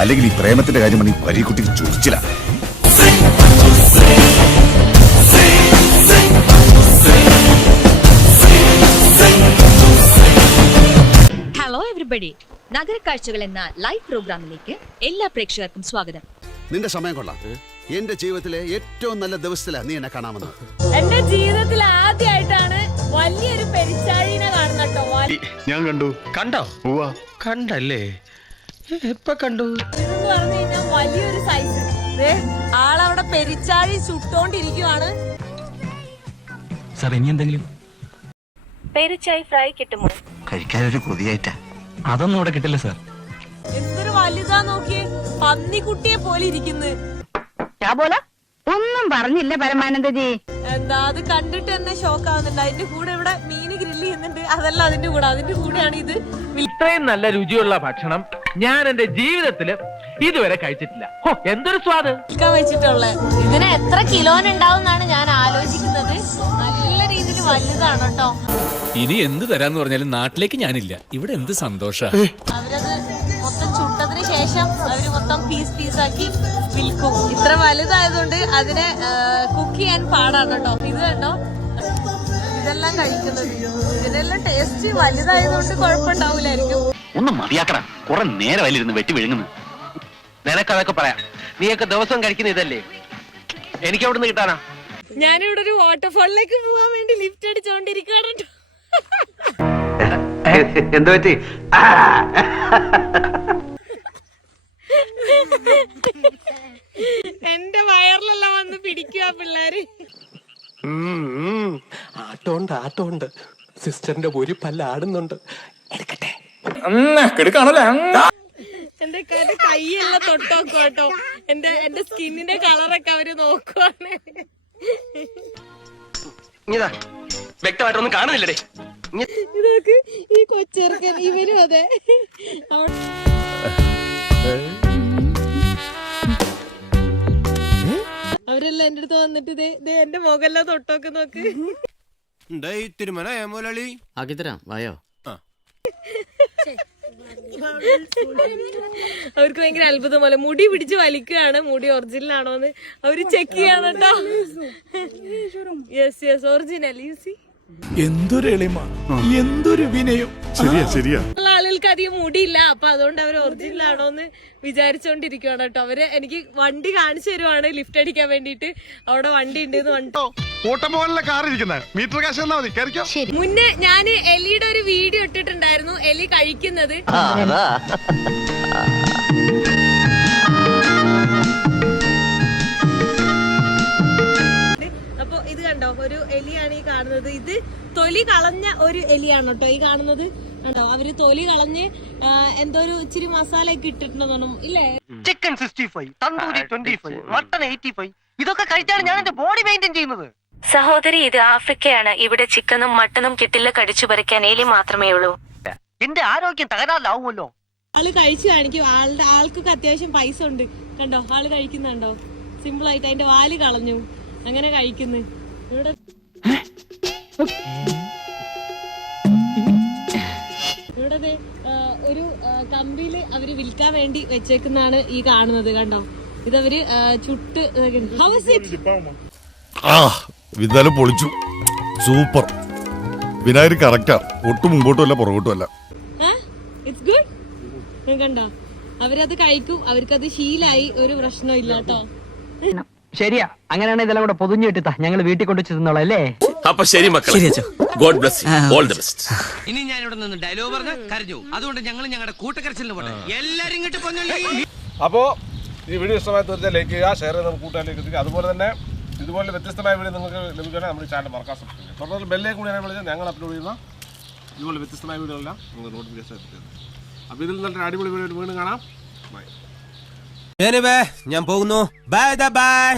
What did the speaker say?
അല്ലെങ്കിൽ ഈ പ്രേമത്തിന്റെ കാര്യം ഈ പരീക്കുട്ടിക്ക് ചൊറിച്ചില്ല. ഹലോ എവരിബഡി, നഗരക്കാഴ്ചകൾ എന്ന ലൈവ് പ്രോഗ്രാമിലേക്ക് എല്ലാ പ്രേക്ഷകർക്കും സ്വാഗതം. നിന്റെ സമയം കൊള്ളാം. എന്റെ ജീവിതത്തിലെ ഏറ്റവും നല്ല ദിവസത്തിലാണ് നീ എന്നെ കാണാമെന്ന്. എന്റെ ജീവിതത്തിൽ ആദ്യമായിട്ടാണ് വലിയൊരു പെരിച്ചാഴിനെ കാണുന്നട്ടോ. ഞാൻ കണ്ടു. കണ്ടോ? കണ്ടല്ലേ? എപ്പ കണ്ടു? ഇതെന്ന് പറഞ്ഞു കഴിഞ്ഞാൽ വലിയൊരു സൈസ്. ആളവിടെ പെരിച്ചാഴി ചുട്ടോണ്ടിരിക്കുവാണ്. സാർ, ഇനി എന്തെങ്കിലും പെരിച്ചാഴി ഫ്രൈ കിട്ടുമോ? കഴിക്കാനൊരു കൊതിയായിട്ടാ. അതൊന്നും ഇവിടെ കിട്ടില്ല സാർ. എന്തൊരു വലുതാ നോക്കിയേ, പന്നിക്കുട്ടിയെ പോലെ ഇരിക്കുന്നു. ഒന്നും പറഞ്ഞില്ല പരമാനന്ദജി. എന്താ അത് കണ്ടിട്ട് തന്നെ ഷോക്ക് ആവുന്നുണ്ട്. അതിന്റെ കൂടെ ഇവിടെ മീന് ഗ്രില്ല് ചെയ്യുന്നുണ്ട്. അതല്ല അതിന്റെ കൂടെയാണ് ഇത്. ഇത്രയും നല്ല രുചിയുള്ള ഭക്ഷണം ഞാൻ എന്റെ ജീവിതത്തില് ഇതുവരെ കഴിച്ചിട്ടില്ല. എന്തൊരു സ്വാദ് വെച്ചിട്ടുള്ള ഇതിന് എത്ര കിലോനുണ്ടാവുന്നാണ് ഞാൻ ആലോചിക്കുന്നത്. നല്ല രീതിയിൽ വലുതാണ് കേട്ടോ. ഇനി എന്ത് തരാന്ന് പറഞ്ഞാലും നാട്ടിലേക്ക് ഞാനില്ല. ഇവിടെ എന്ത് സന്തോഷ. അവരത് മൊത്തം ചുട്ടതിന് ശേഷം അവര് മൊത്തം പീസാക്കി വിൽക്കും. ഇത്ര വലുതായതുകൊണ്ട് അതിനെ കുക്ക് ചെയ്യാൻ പാടാണ് കേട്ടോ. ഇത് കണ്ടോ, ഇതെല്ലാം കഴിക്കുന്നത്. ഇതിനെല്ലാം ടേസ്റ്റ് വലുതായതുകൊണ്ട് കുഴപ്പമുണ്ടാവൂലായിരിക്കും. ഒന്നും മതിയാക്കണം. കുറെ നേരം വലിരുന്ന് വെട്ടി വിഴുങ്ങുന്നു. നിനക്കതൊക്കെ പറയാം. നീയൊക്കെ ദിവസം കഴിക്കുന്ന ഇതല്ലേ, എനിക്ക് എവിടെ നിന്ന് കിട്ടാനാ? ഞാനിവിടെ ഒരു വാട്ടർഫോളിലേക്ക് പോവാൻ വേണ്ടി ലിഫ്റ്റ് അടിച്ചോണ്ടിരിക്കുകയാണ് കേട്ടോ. എന്ത് പറ്റി? എന്റെ വയറിലെല്ലാം വന്ന് പിടിക്കുക പിള്ളേര്. ആട്ടോണ്ട് സിസ്റ്ററിന്റെ ഒരു പല്ല് ആടുന്നുണ്ട്. എടുക്കട്ടെ. എന്റെ കൈയെല്ലാം തൊട്ടോക്കും കേട്ടോ. എന്റെ സ്കിന്നിന്റെ കളറൊക്കെ അവര് നോക്കുവാണ്. വ്യക്തമായിട്ടൊന്നും കാണുന്നില്ലേ? ഇതൊക്കെ ഈ കൊച്ചിറക്കൻ ഇവരും അതെ. അവരെല്ലാം എന്റെ അടുത്ത് വന്നിട്ട് ഇതേ എന്റെ മുഖെല്ലാം തൊട്ടോക്ക് നോക്ക്. ആക്കിത്തരാം, വായോ. അവർക്ക് ഭയങ്കര അത്ഭുതം പോലെ മുടി പിടിച്ച് വലിക്കുകയാണ്. മുടി ഒറിജിനൽ ആണോന്ന് അവര് ചെക്ക് ചെയ്യാണ് കേട്ടോ. Yes original. എന്തൊരു എളിമ, എന്തൊരു വിനയം. ശരിയാ. ആളുകൾക്ക് അധികം മുടിയില്ല, അപ്പൊ അതുകൊണ്ട് അവര് ഒറിജിനൽ ആണോന്ന് വിചാരിച്ചോണ്ടിരിക്കുവാണ് കേട്ടോ. അവര് എനിക്ക് വണ്ടി കാണിച്ചു തരുവാണ് ലിഫ്റ്റ് അടിക്കാൻ വേണ്ടിട്ട്. അവിടെ വണ്ടി ഉണ്ട്. മുന്നേ ഞാന് എലിയുടെ ഒരു വീഡിയോ ഇട്ടിട്ടുണ്ടായിരുന്നു, എലി കഴിക്കുന്നത്. അപ്പൊ ഇത് കണ്ടോ, ഒരു എലിയാണ് ഈ കാണുന്നത്. ഇത് തൊലി കളഞ്ഞ ഒരു എലിയാണ് കേട്ടോ ഈ കാണുന്നത്. കണ്ടോ, അവര് തൊലി കളഞ്ഞ് എന്തോ ഒരു ഇച്ചിരി മസാല ഒക്കെ ഇട്ടിട്ടുണ്ടെന്നു ഇല്ലേ. Chicken 65, tandoori 25, mutton 85. ഇതൊക്കെ കഴിച്ചാണ് ഞാൻ എന്റെ ബോഡി മെയിൻറ്റെയിൻ ചെയ്യുന്നത്. സഹോദരി, ഇത് ആഫ്രിക്കയാണ്. ഇവിടെ ചിക്കനും മട്ടണും കിട്ടില്ല, കടിച്ചു പറിക്കാൻ എലി മാത്രമേ ഉള്ളൂ. എന്റെ ആരോഗ്യം തകരാറിലാവുമല്ലോ. ആള് കഴിച്ചു കാണിക്കും. ആൾക്കൊക്കെ അത്യാവശ്യം പൈസ ഉണ്ട്. കണ്ടോ, ആള് കഴിക്കുന്നുണ്ടോ? സിമ്പിൾ ആയിട്ട് അതിന്റെ വാല് കളഞ്ഞു, അങ്ങനെ കഴിക്കുന്നു. ഇവിടെ ഒരു കമ്പിയില് അവര് വിൽക്കാൻ വേണ്ടി വെച്ചേക്കുന്നാണ് ഈ കാണുന്നത്. കണ്ടോ, ഇതവര് ചുട്ട്. വിദ്യാലയം പൊളിച്ചു. സൂപ്പർ. വിനായകർ കറക്റ്റാ. ഒട്ടും മുമ്പോട്ടും അല്ല പുറകോട്ടും അല്ല. It's good. കണ്ടോ, അവരത് കഴിക്കും. അവർക്കത് ശീലായി. ഒരു പ്രശ്നവും ഇല്ല കേട്ടോ. ശരിയാ, അങ്ങനെയാണ് ഇതെല്ലാം കൂടെ പൊതിഞ്ഞു കിട്ടാ ഞങ്ങൾ വീട്ടിൽ കൊണ്ടു ചെന്നോളാം അല്ലേ? അപ്പൊ ശരി മക്കളെ, God bless you, all the best. ഇനി ഞാൻ ഇവിടെ നിന്ന് ഡയലോഗ് പറഞ്ഞ കരഞ്ഞു. അതുകൊണ്ട് ഞങ്ങൾ ഞങ്ങളുടെ കൂട്ടക്കരച്ചിലിന് പോട്ടെ. എല്ലാരും ഇങ്ങോട്ട് പോന്നോളി. അപ്പോ ഈ വീഡിയോ ഇഷ്ടമായി തീർച്ചയായും ലൈക്ക് ചെയ്യുക, ഷെയർ ചെയ്ത് നമുക്ക് കൂട്ടാനിലേക്ക് എത്തിക്കുക. അതുപോലെ തന്നെ ഇതുപോലെ വ്യത്യസ്തമായ വീഡിയോ നിങ്ങൾക്ക് ലഭിക്കുകയാണെങ്കിൽ നമ്മുടെ ചാനൽ മറക്കാൻ ശ്രമിക്കുക. തുടർന്ന് ബെല്ലേക്ക് കൂടി വിളിച്ചാൽ ഞങ്ങൾ അപ്ലോഡ് ചെയ്യുന്ന ഇതുപോലെ വ്യത്യസ്തമായ വീഡിയോകളെല്ലാം നിങ്ങൾക്ക് നോട്ടിഫിക്കേഷൻ എത്തിക്കുന്നത്. അപ്പോൾ ഇതിൽ നല്ല അടിപൊളി വീഡിയോ വീണ്ടും കാണാം. ബൈ. ഞാൻ പോകുന്നു. Bye bye.